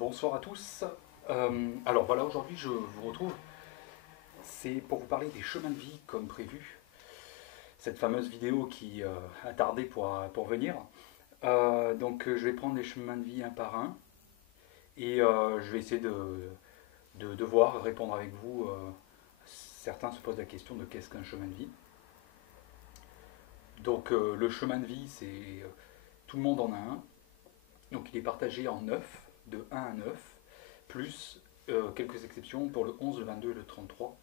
Bonsoir à tous. Alors voilà, aujourd'hui je vous retrouve. C'est pour vous parler des chemins de vie comme prévu. Cette fameuse vidéo qui a tardé pour venir. Je vais prendre les chemins de vie un par un et je vais essayer de voir, répondre avec vous. Certains se posent la question de qu'est-ce qu'un chemin de vie. Le chemin de vie, c'est tout le monde en a un. Donc il est partagé en 9, de 1 à 9, plus quelques exceptions pour le 11, le 22 et le 33.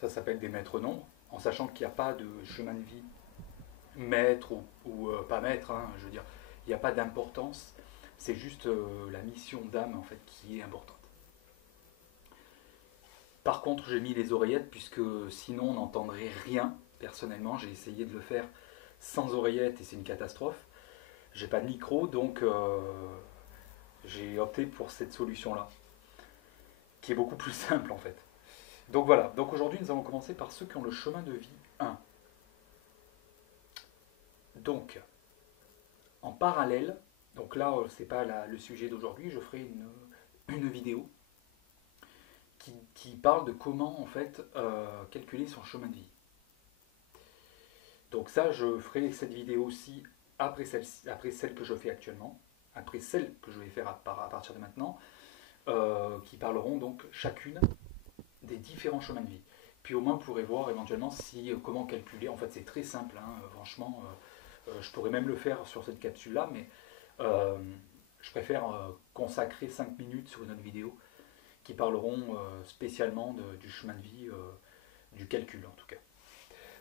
Ça s'appelle des maîtres nombres, en sachant qu'il n'y a pas de chemin de vie maître ou pas maître, hein, je veux dire, il n'y a pas d'importance, c'est juste la mission d'âme en fait qui est importante. Par contre, j'ai mis les oreillettes puisque sinon on n'entendrait rien. Personnellement, j'ai essayé de le faire sans oreillettes et c'est une catastrophe. J'ai pas de micro, donc j'ai opté pour cette solution-là, qui est beaucoup plus simple en fait. Donc voilà, donc aujourd'hui nous allons commencer par ceux qui ont le chemin de vie 1. Donc, en parallèle, donc là c'est pas le sujet d'aujourd'hui, je ferai une vidéo qui parle de comment en fait calculer son chemin de vie. Donc ça je ferai cette vidéo aussi après celle que je fais actuellement, après celle que je vais faire à partir de maintenant, qui parleront donc chacune des différents chemins de vie. Puis au moins vous pourrez voir éventuellement comment calculer. En fait c'est très simple, hein, franchement. Je pourrais même le faire sur cette capsule-là, mais je préfère consacrer 5 minutes sur une autre vidéo qui parleront spécialement du chemin de vie, du calcul en tout cas.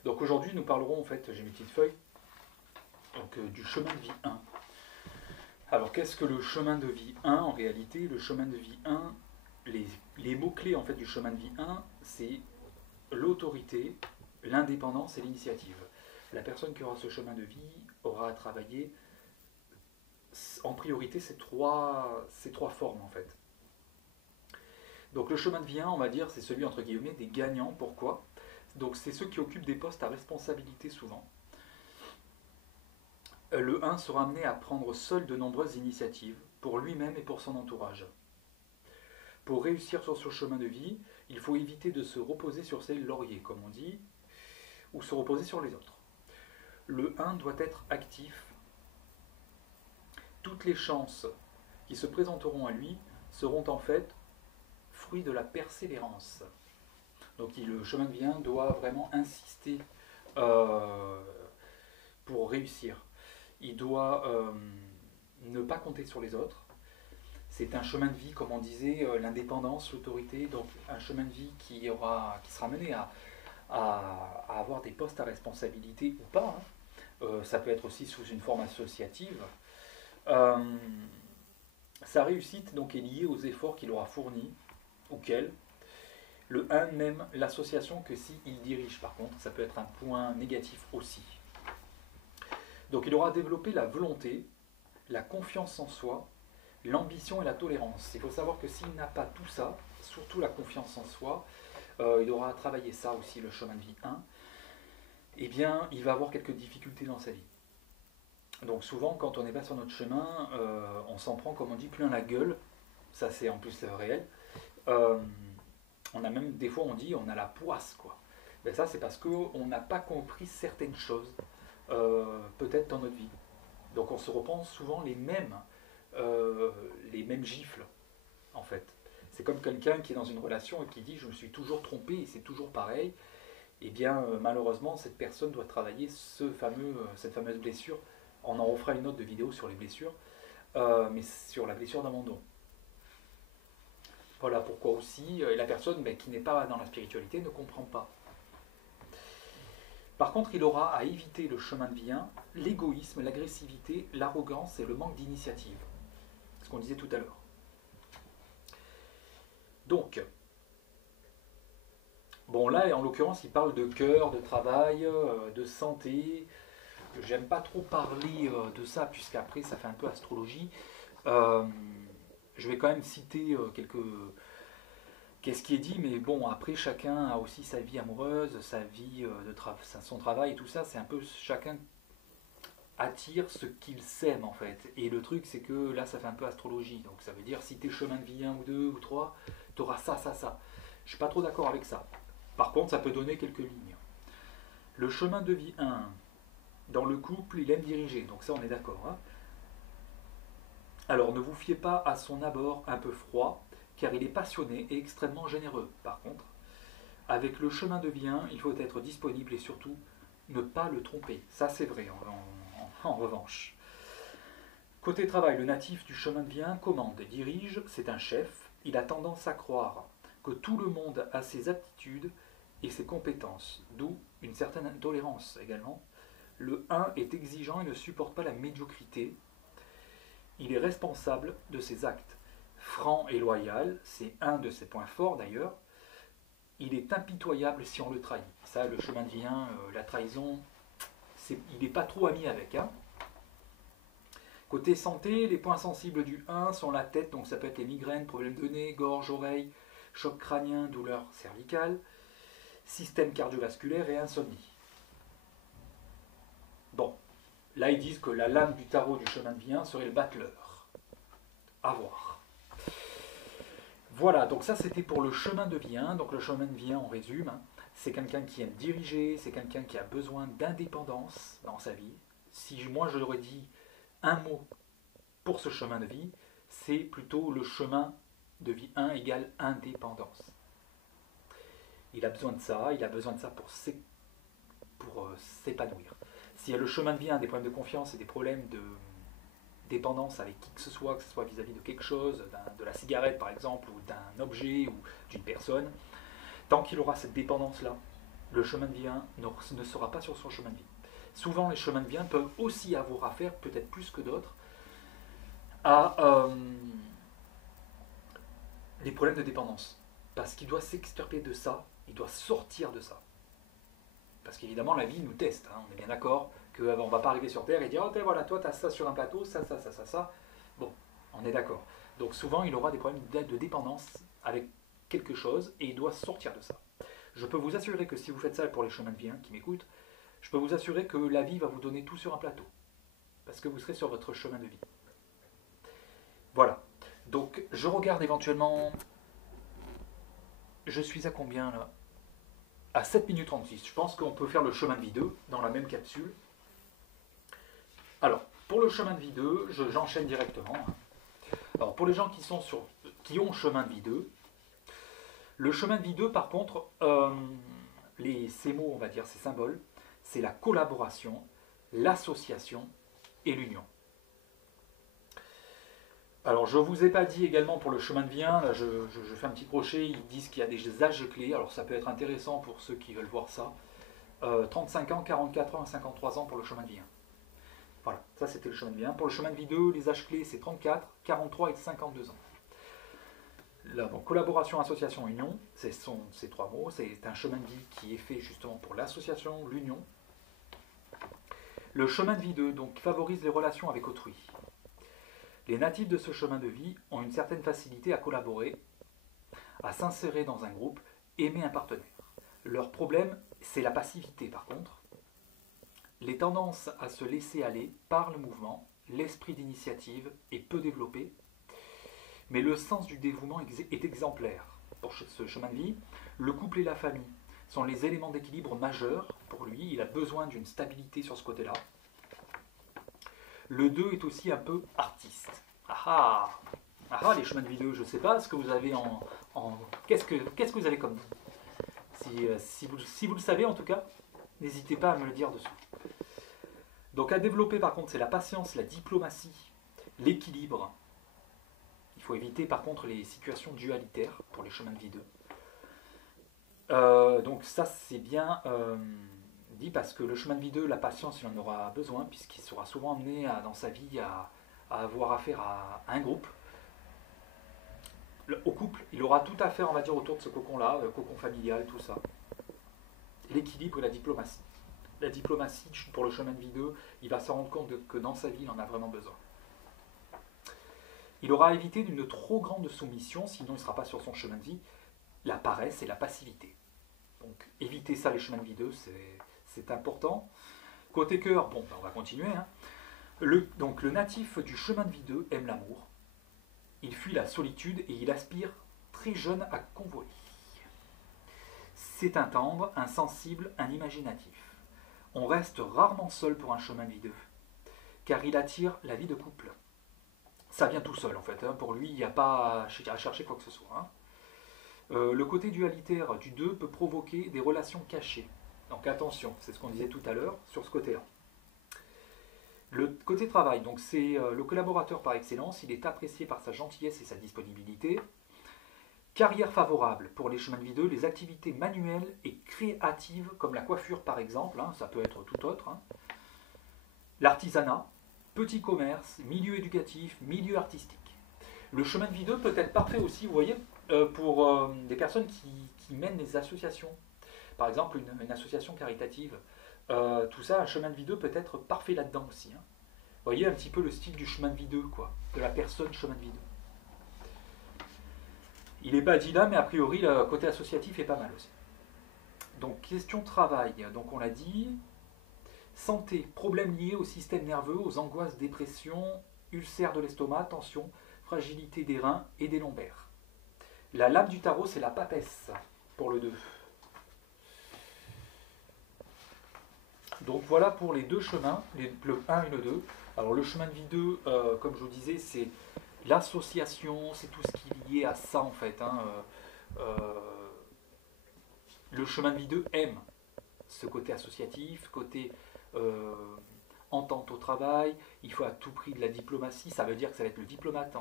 Donc aujourd'hui nous parlerons, en fait, j'ai mes petites feuilles, du chemin de vie 1. Alors qu'est-ce que le chemin de vie 1 en réalité? Le chemin de vie 1, les mots-clés en fait du chemin de vie 1, c'est l'autorité, l'indépendance et l'initiative. La personne qui aura ce chemin de vie aura à travailler en priorité ces trois formes en fait. Donc le chemin de vie 1, on va dire, c'est celui entre guillemets des gagnants. Pourquoi? Donc c'est ceux qui occupent des postes à responsabilité souvent. Le 1 sera amené à prendre seul de nombreuses initiatives pour lui-même et pour son entourage. Pour réussir sur ce chemin de vie, il faut éviter de se reposer sur ses lauriers, comme on dit, ou se reposer sur les autres. Le 1 doit être actif. Toutes les chances qui se présenteront à lui seront en fait fruit de la persévérance. Donc le chemin de vie 1 doit vraiment insister pour réussir. Il doit ne pas compter sur les autres. C'est un chemin de vie, comme on disait, l'indépendance, l'autorité, donc un chemin de vie qui sera mené à avoir des postes à responsabilité ou pas. Ça peut être aussi sous une forme associative. Sa réussite donc est liée aux efforts qu'il aura fournis, ou qu'elle. Le 1 n'aime l'association que s'il dirige, par contre, ça peut être un point négatif aussi. Donc il aura développé la volonté, la confiance en soi, l'ambition et la tolérance. Il faut savoir que s'il n'a pas tout ça, surtout la confiance en soi, il aura travaillé ça aussi, le chemin de vie 1, eh bien il va avoir quelques difficultés dans sa vie. Donc souvent, quand on n'est pas sur notre chemin, on s'en prend, comme on dit, plein la gueule. Ça, c'est en plus réel. On a même, des fois, on dit, on a la poisse, quoi. Ben ça, c'est parce qu'on n'a pas compris certaines choses, peut-être dans notre vie. Donc on se reprend souvent les mêmes gifles, en fait. C'est comme quelqu'un qui est dans une relation et qui dit, je me suis toujours trompé et c'est toujours pareil. Eh bien, malheureusement, cette personne doit travailler cette fameuse blessure. On en refera une autre de vidéo sur les blessures, mais sur la blessure d'abandon. Voilà pourquoi aussi la personne qui n'est pas dans la spiritualité ne comprend pas. Par contre, il aura à éviter le chemin de vie 1, l'égoïsme, l'agressivité, l'arrogance et le manque d'initiative. Ce qu'on disait tout à l'heure. Donc, bon là, en l'occurrence, il parle de cœur, de travail, de santé. J'aime pas trop parler de ça, puisqu'après ça fait un peu astrologie. Je vais quand même citer qu'est-ce qui est dit, mais bon, après chacun a aussi sa vie amoureuse, sa vie son travail et tout ça, c'est un peu chacun attire ce qu'il sème en fait. Et le truc, c'est que là, ça fait un peu astrologie. Donc ça veut dire si t'es chemin de vie 1 ou 2 ou 3, t'auras ça, ça, ça. Je suis pas trop d'accord avec ça. Par contre, ça peut donner quelques lignes. Le chemin de vie 1, dans le couple, il aime diriger. Donc ça, on est d'accord. Hein. Alors, ne vous fiez pas à son abord un peu froid, car il est passionné et extrêmement généreux. Par contre, avec le chemin de vie 1, il faut être disponible et surtout ne pas le tromper. Ça, c'est vrai, en revanche. Côté travail, le natif du chemin de vie 1 commande et dirige, c'est un chef. Il a tendance à croire que tout le monde a ses aptitudes et ses compétences, d'où une certaine intolérance également. Le 1 est exigeant et ne supporte pas la médiocrité. Il est responsable de ses actes. Franc et loyal, c'est un de ses points forts d'ailleurs. Il est impitoyable si on le trahit. Ça, le chemin de vie 1, la trahison, il n'est pas trop ami avec. Hein. Côté santé, les points sensibles du 1 sont la tête, donc ça peut être les migraines, problèmes de nez, gorge, oreille, choc crânien, douleur cervicale, système cardiovasculaire et insomnie. Bon, là ils disent que la lame du tarot du chemin de vie 1 serait le battleur. À voir. Voilà, donc ça c'était pour le chemin de vie 1. Donc le chemin de vie 1, on résume, hein, c'est quelqu'un qui aime diriger, c'est quelqu'un qui a besoin d'indépendance dans sa vie. Si moi je leur ai dit un mot pour ce chemin de vie, c'est plutôt le chemin de vie 1 égale indépendance. Il a besoin de ça, il a besoin de ça pour s'épanouir. S'il y a le chemin de vie 1, des problèmes de confiance et des problèmes de dépendance avec qui que ce soit vis-à-vis de quelque chose, de la cigarette par exemple, ou d'un objet, ou d'une personne, tant qu'il aura cette dépendance-là, le chemin de vie 1 ne sera pas sur son chemin de vie. Souvent, les chemins de vie 1 peuvent aussi avoir affaire, peut-être plus que d'autres, à des problèmes de dépendance. Parce qu'il doit s'extirper de ça, il doit sortir de ça. Parce qu'évidemment, la vie nous teste, hein, on est bien d'accord qu'on ne va pas arriver sur Terre et dire « Oh, voilà, toi, tu as ça sur un plateau, ça. » Bon, on est d'accord. Donc souvent, il aura des problèmes de dépendance avec quelque chose et il doit sortir de ça. Je peux vous assurer que si vous faites ça pour les chemins de vie 1 qui m'écoutent, je peux vous assurer que la vie va vous donner tout sur un plateau. Parce que vous serez sur votre chemin de vie. Voilà. Donc, je regarde éventuellement... Je suis à combien, là? À 7 minutes 36. Je pense qu'on peut faire le chemin de vie 2 dans la même capsule. Alors, pour le chemin de vie 2, j'enchaîne directement. Alors, pour les gens qui ont chemin de vie 2, le chemin de vie 2, par contre, ces mots, on va dire, ces symboles, c'est la collaboration, l'association et l'union. Alors, je ne vous ai pas dit également pour le chemin de vie 1, là je fais un petit crochet, ils disent qu'il y a des âges clés, alors ça peut être intéressant pour ceux qui veulent voir ça. 35 ans, 44 ans et 53 ans pour le chemin de vie 1. Voilà, ça c'était le chemin de vie 1. Pour le chemin de vie 2, les âges clés c'est 34, 43 et 52 ans. Là, donc, collaboration, association, union, ces trois mots. C'est un chemin de vie qui est fait justement pour l'association, l'union. Le chemin de vie 2 donc, favorise les relations avec autrui. Les natifs de ce chemin de vie ont une certaine facilité à collaborer, à s'insérer dans un groupe, aimer un partenaire. Leur problème, c'est la passivité par contre. Les tendances à se laisser aller par le mouvement, l'esprit d'initiative est peu développé, mais le sens du dévouement est exemplaire. Pour ce chemin de vie, le couple et la famille sont les éléments d'équilibre majeurs pour lui. Il a besoin d'une stabilité sur ce côté-là. Le 2 est aussi un peu artiste. Ah ah, les chemins de vie 2, je ne sais pas ce que vous avez qu'est-ce que vous avez comme si vous le savez en tout cas, n'hésitez pas à me le dire dessous. Donc à développer par contre, c'est la patience, la diplomatie, l'équilibre. Il faut éviter par contre les situations dualitaires pour les chemins de vie 2. Donc ça c'est bien dit parce que le chemin de vie 2, la patience, il en aura besoin puisqu'il sera souvent amené dans sa vie à avoir affaire à un groupe. Au couple, il aura tout à faire, on va dire, autour de ce cocon-là, cocon familial, tout ça. L'équilibre et la diplomatie. La diplomatie, pour le chemin de vie 2, il va se rendre compte que dans sa vie, il en a vraiment besoin. Il aura évité une trop grande soumission, sinon il ne sera pas sur son chemin de vie, la paresse et la passivité. Donc éviter ça, les chemins de vie 2, c'est important. Côté cœur, bon, ben, on va continuer. Hein. Donc le natif du chemin de vie 2 aime l'amour. Il fuit la solitude et il aspire très jeune à convoler. C'est un tendre, un sensible, un imaginatif. On reste rarement seul pour un chemin de vie 2, car il attire la vie de couple. Ça vient tout seul en fait, hein. Pour lui, il n'y a pas à chercher quoi que ce soit. Hein. Le côté dualitaire du 2 peut provoquer des relations cachées. Donc attention, c'est ce qu'on disait tout à l'heure sur ce côté-là. Le côté travail, donc c'est le collaborateur par excellence, il est apprécié par sa gentillesse et sa disponibilité. Carrière favorable pour les chemins de vie 2, les activités manuelles et créatives comme la coiffure par exemple, hein, ça peut être tout autre. Hein. L'artisanat, petit commerce, milieu éducatif, milieu artistique. Le chemin de vie 2 peut être parfait aussi, vous voyez, pour des personnes qui mènent des associations. Par exemple, une association caritative. Tout ça, un chemin de vie 2 peut être parfait là-dedans aussi. Hein. Vous voyez un petit peu le style du chemin de vie 2, quoi, de la personne chemin de vie 2. Il n'est pas dit là, mais a priori, le côté associatif est pas mal aussi. Donc, question travail. Donc, on l'a dit. Santé, problèmes liés au système nerveux, aux angoisses, dépression, ulcère de l'estomac, tension, fragilité des reins et des lombaires. La lame du tarot, c'est la papesse pour le 2. Donc voilà pour les deux chemins, le 1 et le 2. Alors le chemin de vie 2, comme je vous disais, c'est l'association, c'est tout ce qui est lié à ça en fait. Hein. Le chemin de vie 2 aime ce côté associatif, côté entente au travail. Il faut à tout prix de la diplomatie, ça veut dire que ça va être le diplomate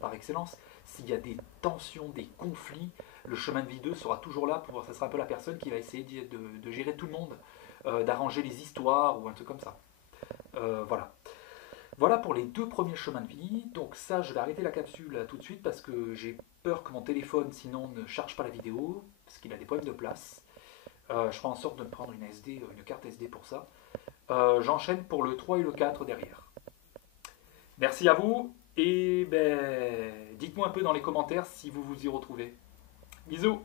par excellence. S'il y a des tensions, des conflits, le chemin de vie 2 sera toujours là, ça sera un peu la personne qui va essayer de gérer tout le monde. D'arranger les histoires ou un truc comme ça. Voilà. Voilà pour les deux premiers chemins de vie. Donc ça, je vais arrêter la capsule tout de suite parce que j'ai peur que mon téléphone, sinon, ne charge pas la vidéo, parce qu'il a des problèmes de place. Je ferai en sorte de me prendre une carte SD pour ça. J'enchaîne pour le 3 et le 4 derrière. Merci à vous et dites-moi un peu dans les commentaires si vous vous y retrouvez. Bisous!